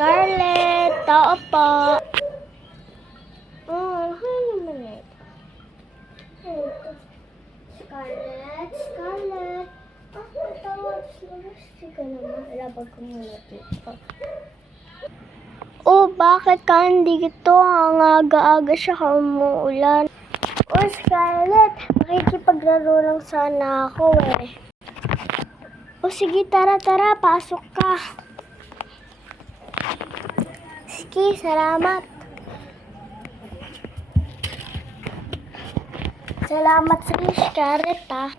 Scarlett, tao po. Oh, ano naman ito? Scarlett, Scarlett. Tawag sila. Sige naman, ilabag ko muna dito. Oh, bakit ka hindi gito? Ang aga-aga siya ka umuulan. Oh, Scarlett, makikipaglaro lang sana ako eh. Oh, sige, tara, pasok ka. Sige, salamat. Salamat sa Scarlett, ha.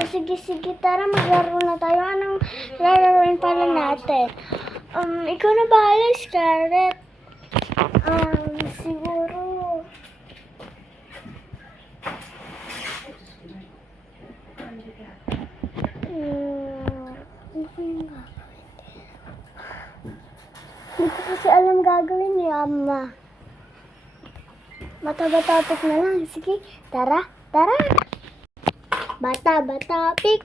Oh, sige, tara, maglaro na tayo. Anong lalaroin pala natin? Ikaw na bahala, Scarlett. Siguro... Hindi ko kasi alam gagawin ni Ama. Bata-bata na lang. Sige, tara. Bata-bata pik.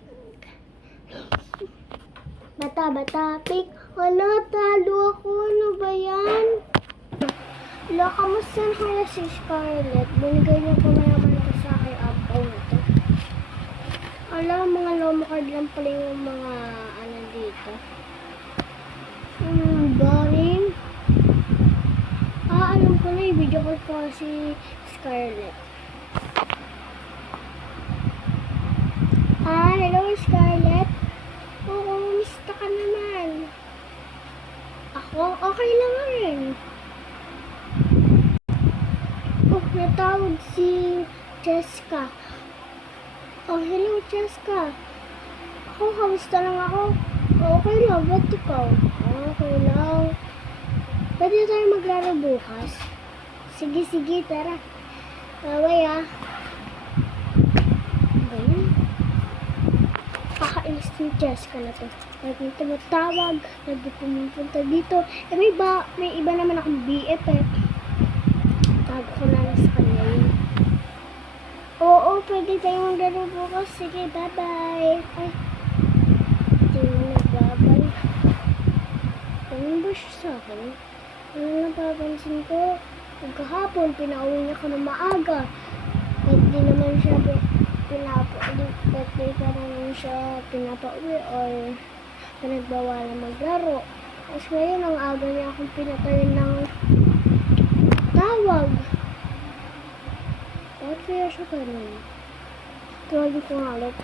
Wala, talo ako. Ano ba yan? Wala, kamusta na kaya si Scarlett? Binigay niya ko na naman ito sa aking ampaw nito. Alam, mga lomakard lang pala yung mga ano dito. Boring. Alam ko na, i-video call ko si Scarlett. Hello Scarlett. Oo, kumusta ka naman? Ako, okay lang rin. Oh, natawag si Jessica. Oh, hello Jessica. Ako, kamusta lang ako? Okay lang, ba't ikaw? Okay lang. Pwede tayo maglaro bukas? Sige, tara. Bye ah. Ganyan. Kakainis ni Jessica na to. Lagi tumatawag, lagi pumupunta dito. May iba naman akong BF eh. Tago ko na lang sa kanya yun. Oo, pwede tayo maglaro bukas. Sige, bye-bye. Ay, hindi mo nagbabay. Ano ba siya sa akin? Ano napapansin ko? Pagkahapon, pinauwi niya ko na maaga. At di naman siya pinapauwi or pinagbawalan maglaro. Tapos ngayon, ang aga niya akong pinatayin ng tawag. Bakit kaya siya ganun? Tawagin ko nga ulit.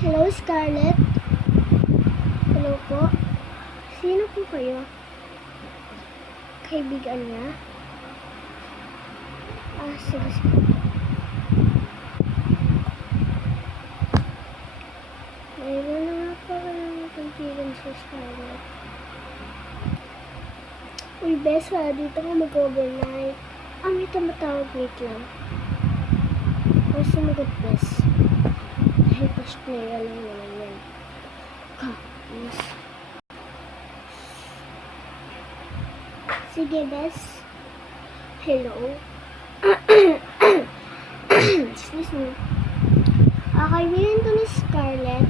Hello, Scarlett? Hello po? Sino po kayo? Kaibigan niya? Sige. Mayroon na nga pa ng kaibigan sa Scarlett. Uy, Besa, dito ka mag-overnight. May tumatawag, wait lang. Sumagot, Bes. Dahil cosplayer lang naman yan. Yes. Sige, Bes. Hello. Excuse me. Kaibigan to ni Scarlett.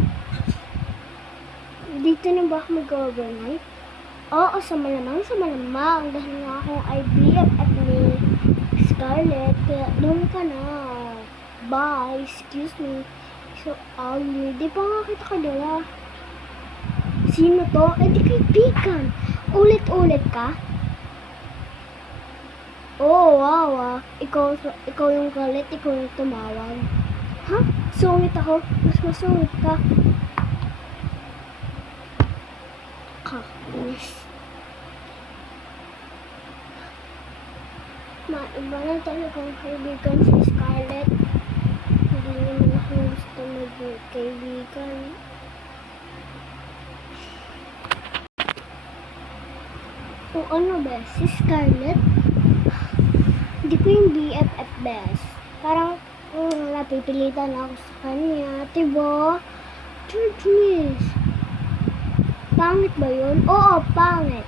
Dito na ba ako mag-overnight? Oo, sa malamang. Dahil nga akong IBF at ni Scarlett. Kaya doon ka na. Bye. Excuse me. So, di pa nga kita kadala. Sino to? Di kaibigan. Ulit-ulit ka? Oh, wow. Ikaw yung galit. Ikaw yung tumawag. Ha? Sungit ako? Mas masungit ka. Yes. Iba na talagang kaibigan si Scarlett. Hindi naman ako gusto mag-kaibigan. O ano ba? Si Scarlett? Hindi ko yung BFF best. Parang, napipilitan ako sa kanya. Diba? Miss. Pangit ba yun? Oo, pangit.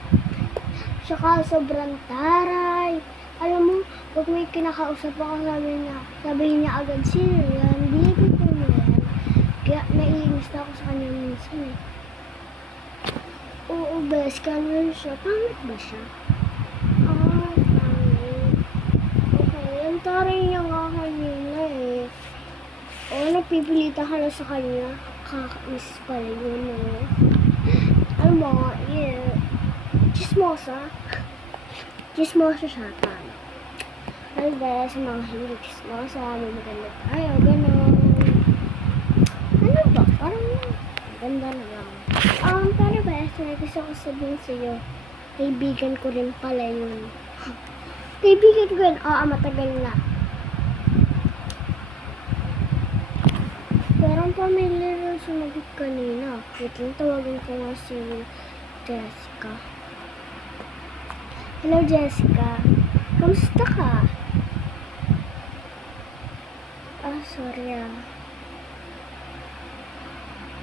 Saka sobrang taray. Alam mo, pag may kinakausap ako, sabi niya agad, sino yan? Hindi ko mo yan. Kaya naiinis na ako sa kanya minsan eh. Oo, best ganun siya. Pangit ba siya? Ah, pangit. Okay, ang taray niya nga kanina eh. O, napipilitan ka na sa kanya. Kakainis pala yun eh. Alam mo, yeah. Chismosa. Chismosa siya, paano? Ay, dahil sa mga hindi chismosa, may maganda tayo, gano'n. Ano ba? Parang ganda na lang. Pero best, may gusto ko sabihin sa'yo. Kaibigan ko rin pala yun. Kaibigan ko yun? Oo, matagal na. Parang pamilya rin sumagot kanina. Wait lang, tawagin ko nga si Jessica. Hello, Jessica. Kamusta ka? Sorry ah.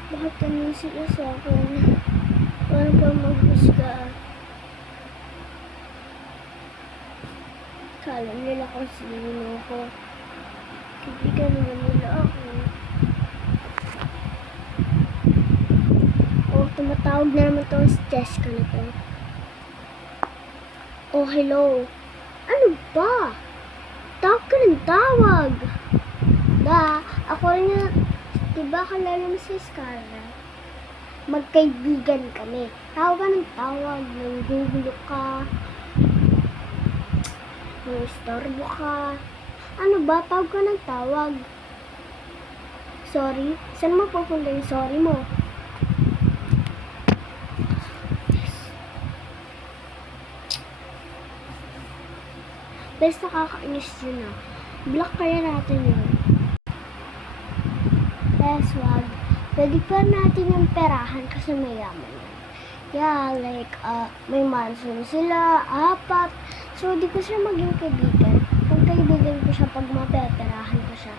Bakit tanong sila sa akin? Parang pa mag-husga. Kala nila kung sino ako. Kaibigan naman nila ako. Oh, tumatawag na naman to si Jessica na to. Oh, hello. Ano ba? Tawag ka ng tawag. Ako rin na, diba kalala mo si Scarra? Magkaibigan kami. Tawag ka ng tawag, nanggugulo ka, nangistorbo ka. Ano ba? Tawag ka ng tawag. Sorry? Saan mo pupunta yung sorry mo? Basta nakakainis yun ah. Block kaya natin yun. Best wag. Pwede pa natin yung perahan kasi mayaman yun. Yeah, like, may mansion sila, 4. So, di ko siya maging kaibigan. Kung kaibigan ko siya pag mapeperahan ko siya.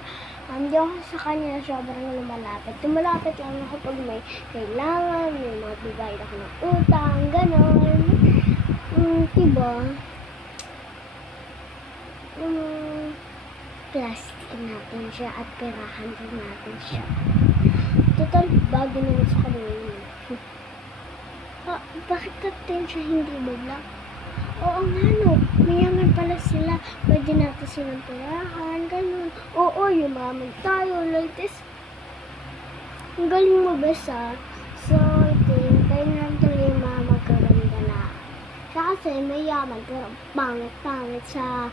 Hindi ako sa kanya sobrang lumalapit. Tumalapit lang ako pag may kailangan, may magbigay ako ng utang, gano'n. Diba? Plastic natin siya at perahan din natin siya. Total, bago naman sa kanya yun. Bakit natin siya hindi bigla? Oo nga no, mayaman pala sila. Pwede natin silang perahan, ganun. Oo, yumaman tayo, like this. Ang galing mo ba sa? So, I think, tayo na lang tuloy yung mga magkaganda na. Siya kasi mayaman, pero pangit sa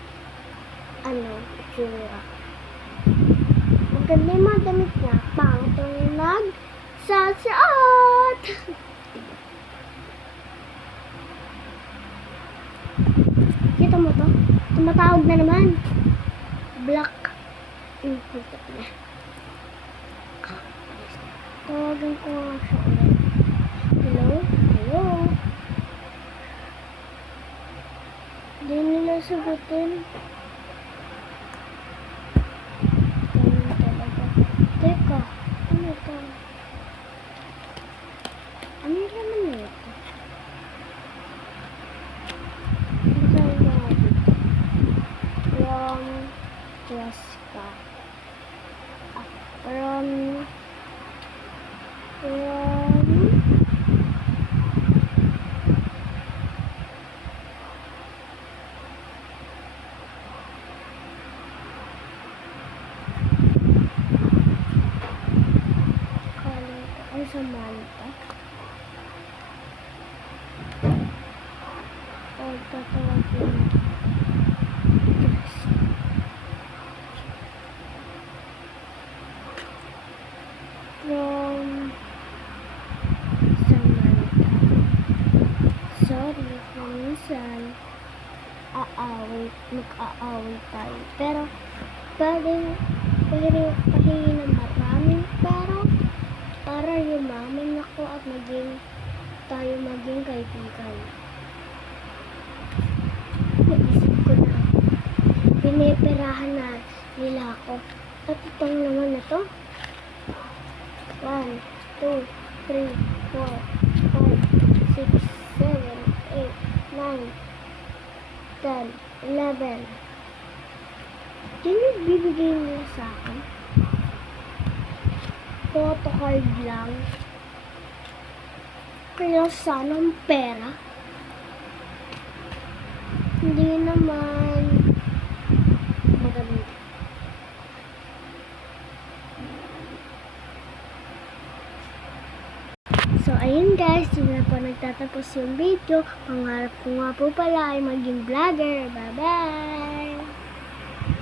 itsura. Maganda yung mga damit niya, pangit yung nag-sasat! Kita mo to? Tumatawag na naman. Black. Hintap na. Tawagan ko nga siya ulit. Hello? Hello? Hindi nila sagutin. Ganun talaga. Teka. Ano ito? Ano yung laman na ito? From Jessica. From Samantha. O, tatawagin. From Samantha. Sorry kung minsan mag-aaway tayo. Pero, pwede pahingi ng maraming pero para yumaman ako at tayo maging kaibigan. Naisip ko na. Piniperahan na nila ako. At itong naman na to. 1, 2, 3, 4, 5, 6, 7, 8, 9, 10, 11. Yan yung bibigay nila sa akin. Photo card lang. Kaya sana ang pera. Hindi naman maganda. So, ayun guys, yun na po nagtatapos yung video. Pangarap ko nga po pala ay maging vlogger. Bye-bye!